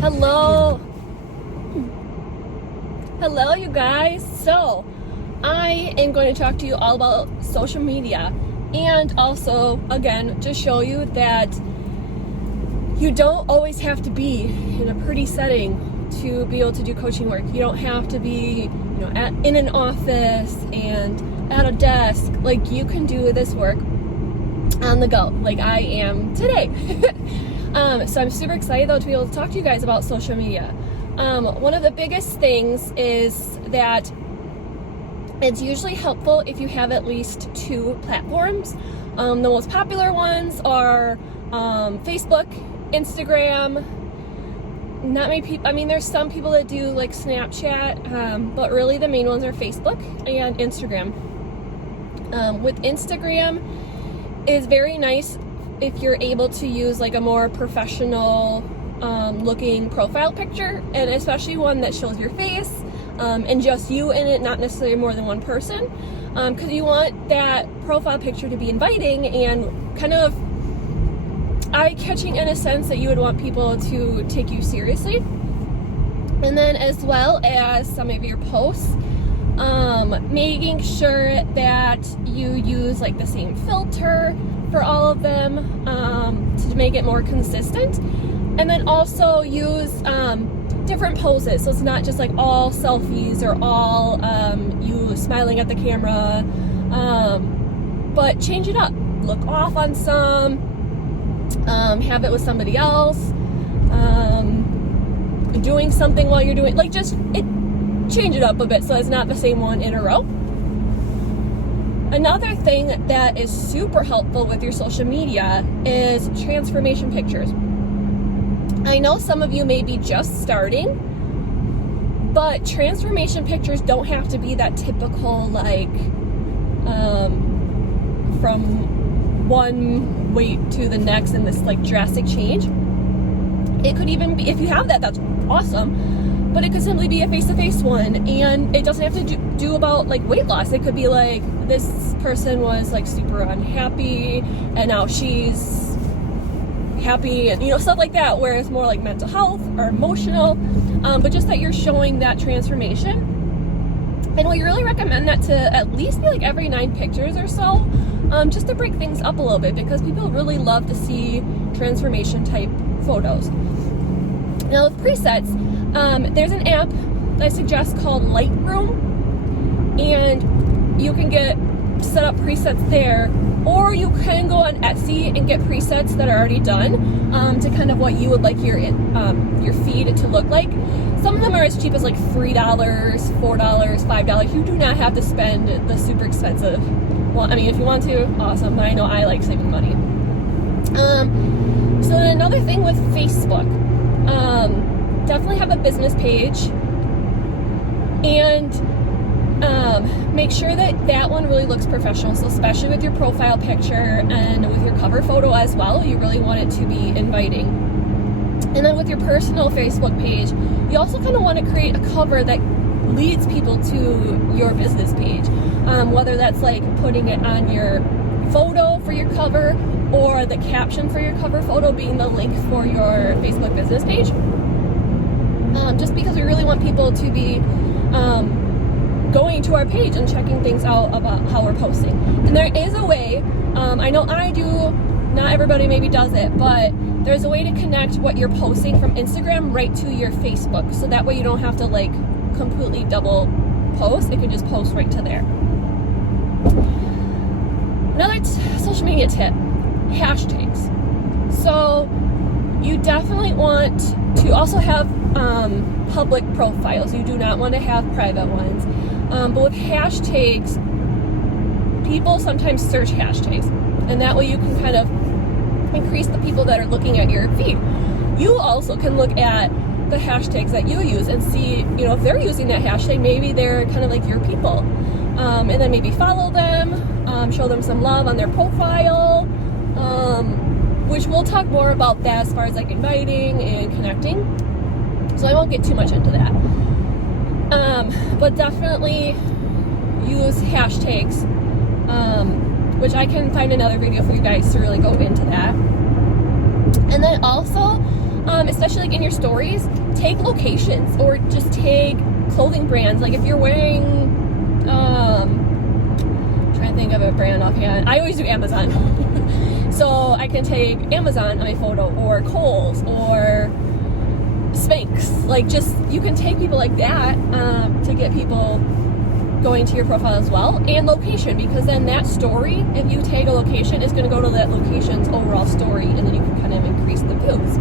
Hello. Hello, you guys. So, I am going to talk to you all about social media and also, again, just show you that you don't always have to be in a pretty setting to be able to do coaching work. You don't have to be, in an office and at a desk. Like, you can do this work on the go, like I am today. So I'm super excited though to be able to talk to you guys about social media. One of the biggest things is that it's usually helpful if you have at least 2 platforms. The most popular ones are Facebook, Instagram. Not many people, there's some people that do like Snapchat, but really the main ones are Facebook and Instagram. With Instagram, is very nice if you're able to use like a more professional looking profile picture, and especially one that shows your face and just you in it, not necessarily more than one person, because you want that profile picture to be inviting and kind of eye-catching in a sense that you would want people to take you seriously. And then as well as some of your posts, making sure that you use like the same filter for all of them to make it more consistent. And then also use different poses, so it's not just like all selfies or all you smiling at the camera, but change it up. Look off on some, have it with somebody else, doing something while you're doing, like change it up a bit so it's not the same one in a row. Another thing that is super helpful with your social media is transformation pictures. I know some of you may be just starting, but transformation pictures don't have to be that typical, like, from one weight to the next in this like drastic change. It could even be, if you have that, that's awesome. But it could simply be a face-to-face one, and it doesn't have to do about like weight loss. It could be like this person was like super unhappy and now she's happy, and stuff like that, where it's more like mental health or emotional, but just that you're showing that transformation. And we really recommend that to at least be like every 9 pictures or so, just to break things up a little bit, because people really love to see transformation type photos. Now with presets, there's an app that I suggest called Lightroom, and you can get set up presets there, or you can go on Etsy and get presets that are already done to kind of what you would like your feed to look like. Some of them are as cheap as like $3, $4, $5. You do not have to spend the super expensive. Well, if you want to, awesome, but I know I like saving money. So then another thing with Facebook, definitely have a business page, and make sure that one really looks professional. So especially with your profile picture and with your cover photo as well, you really want it to be inviting. And then with your personal Facebook page, you also kind of want to create a cover that leads people to your business page, whether that's like putting it on your photo for your cover, or the caption for your cover photo being the link for your Facebook business page. Just because we really want people to be going to our page and checking things out about how we're posting. And there is a way, I know I do, not everybody maybe does it, but there's a way to connect what you're posting from Instagram right to your Facebook, so that way you don't have to like completely double post. It can just post right to there. Another social media tip, hashtags. So you definitely want to also have public profiles. You do not want to have private ones. But with hashtags, people sometimes search hashtags, and that way you can kind of increase the people that are looking at your feed. You also can look at the hashtags that you use and see, if they're using that hashtag, maybe they're kind of like your people. And then maybe follow them, show them some love on their profile, which we'll talk more about that as far as like inviting and connecting. So I won't get too much into that. But definitely use hashtags, which I can find another video for you guys to really go into that. And then also, especially like in your stories, tag locations or just tag clothing brands. Like if you're wearing, trying to think of a brand offhand. I always do Amazon. So I can tag Amazon on my photo, or Kohl's, or Spanx. Like, just, you can take people like that to get people going to your profile as well. And location, because then that story, if you tag a location, is going to go to that location's overall story, and then you can kind of increase the views.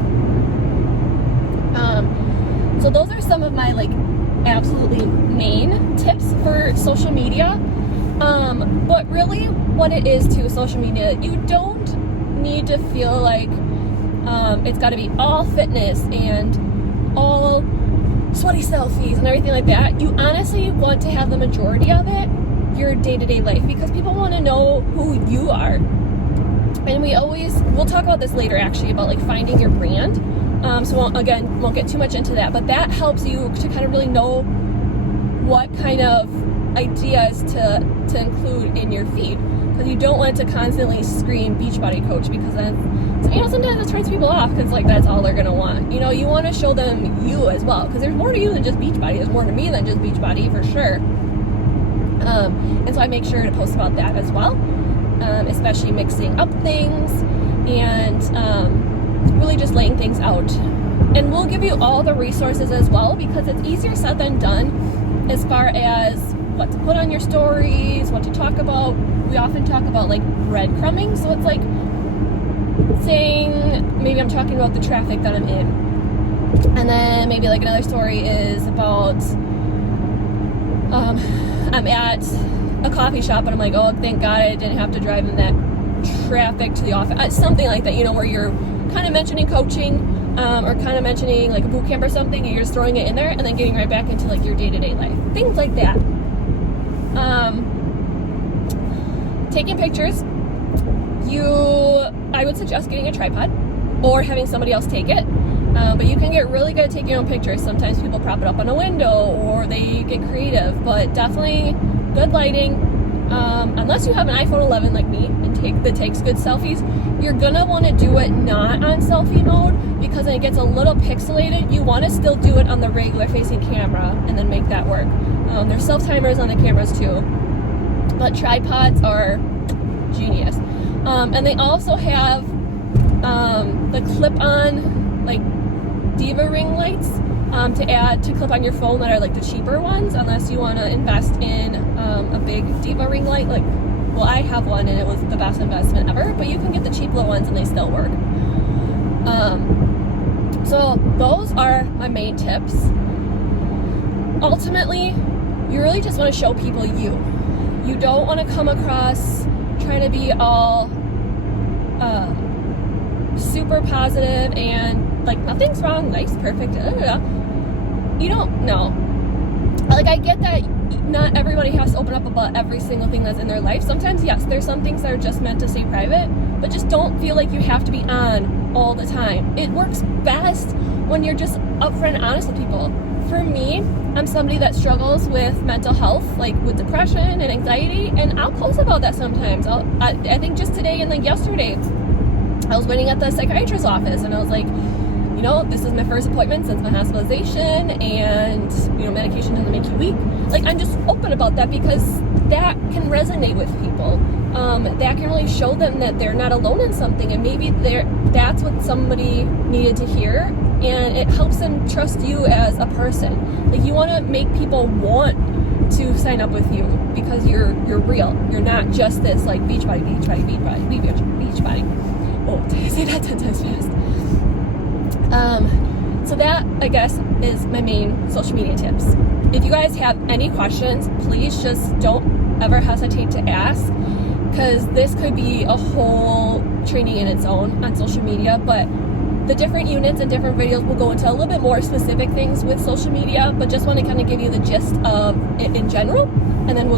So those are some of my like absolutely main tips for social media. But really what it is to social media, you don't need to feel like it's got to be all fitness and all sweaty selfies and everything like that. You honestly want to have the majority of it your day-to-day life, because people want to know who you are. And we'll talk about this later actually, about like finding your brand. So won't get too much into that, but that helps you to kind of really know what kind of ideas to include in your feed, because you don't want it to constantly scream Beachbody Coach, because then sometimes it turns people off, because like that's all they're gonna want. You want to show them you as well, because there's more to you than just Beachbody. There's more to me than just Beachbody, for sure. And so I make sure to post about that as well, especially mixing up things and really just laying things out. And we'll give you all the resources as well, because it's easier said than done as far as what to put on your stories, what to talk about. We often talk about like breadcrumbing, so it's like saying, maybe I'm talking about the traffic that I'm in, and then maybe like another story is about I'm at a coffee shop and I'm like, oh, thank God I didn't have to drive in that traffic to the office, something like that, where you're kind of mentioning coaching, or kind of mentioning like a boot camp or something, and you're just throwing it in there and then getting right back into like your day-to-day life, things like that. Taking pictures, I would suggest getting a tripod or having somebody else take it, but you can get really good at taking your own pictures. Sometimes people prop it up on a window or they get creative, but definitely good lighting. Unless you have an iPhone 11 like me that takes good selfies, you're gonna want to do it not on selfie mode, because then it gets a little pixelated. You want to still do it on the regular facing camera and then make that work. There's self timers on the cameras too, but tripods are genius. And they also have the clip-on like Diva ring lights to clip on your phone, that are like the cheaper ones, unless you want to invest in a big Diva ring light. Like, well, I have one and it was the best investment ever, but you can get the cheap little ones and they still work. So those are my main tips. Ultimately, you really just want to show people you. You don't want to come across trying to be all super positive and like nothing's wrong, life's perfect. You don't know. Like, I get that not everybody has to open up about every single thing that's in their life. Sometimes, yes, there's some things that are just meant to stay private, but just don't feel like you have to be on all the time. It works best when you're just upfront and honest with people. For me, I'm somebody that struggles with mental health, like with depression and anxiety, and I'll post about that sometimes. I think just today and like yesterday, I was waiting at the psychiatrist's office, and I was like, this is my first appointment since my hospitalization, and medication doesn't make you weak. Like, I'm just open about that, because that can resonate with people. That can really show them that they're not alone in something, and maybe that's what somebody needed to hear, and it helps them trust you as a person. Like, you want to make people want to sign up with you, because you're real. You're not just this like Beachbody. Oh, did I say that 10 times fast? So that, I guess, is my main social media tips. If you guys have any questions, please just don't ever hesitate to ask, because this could be a whole training in its own on social media. But the different units and different videos will go into a little bit more specific things with social media, but just want to kind of give you the gist of it in general, and then we'll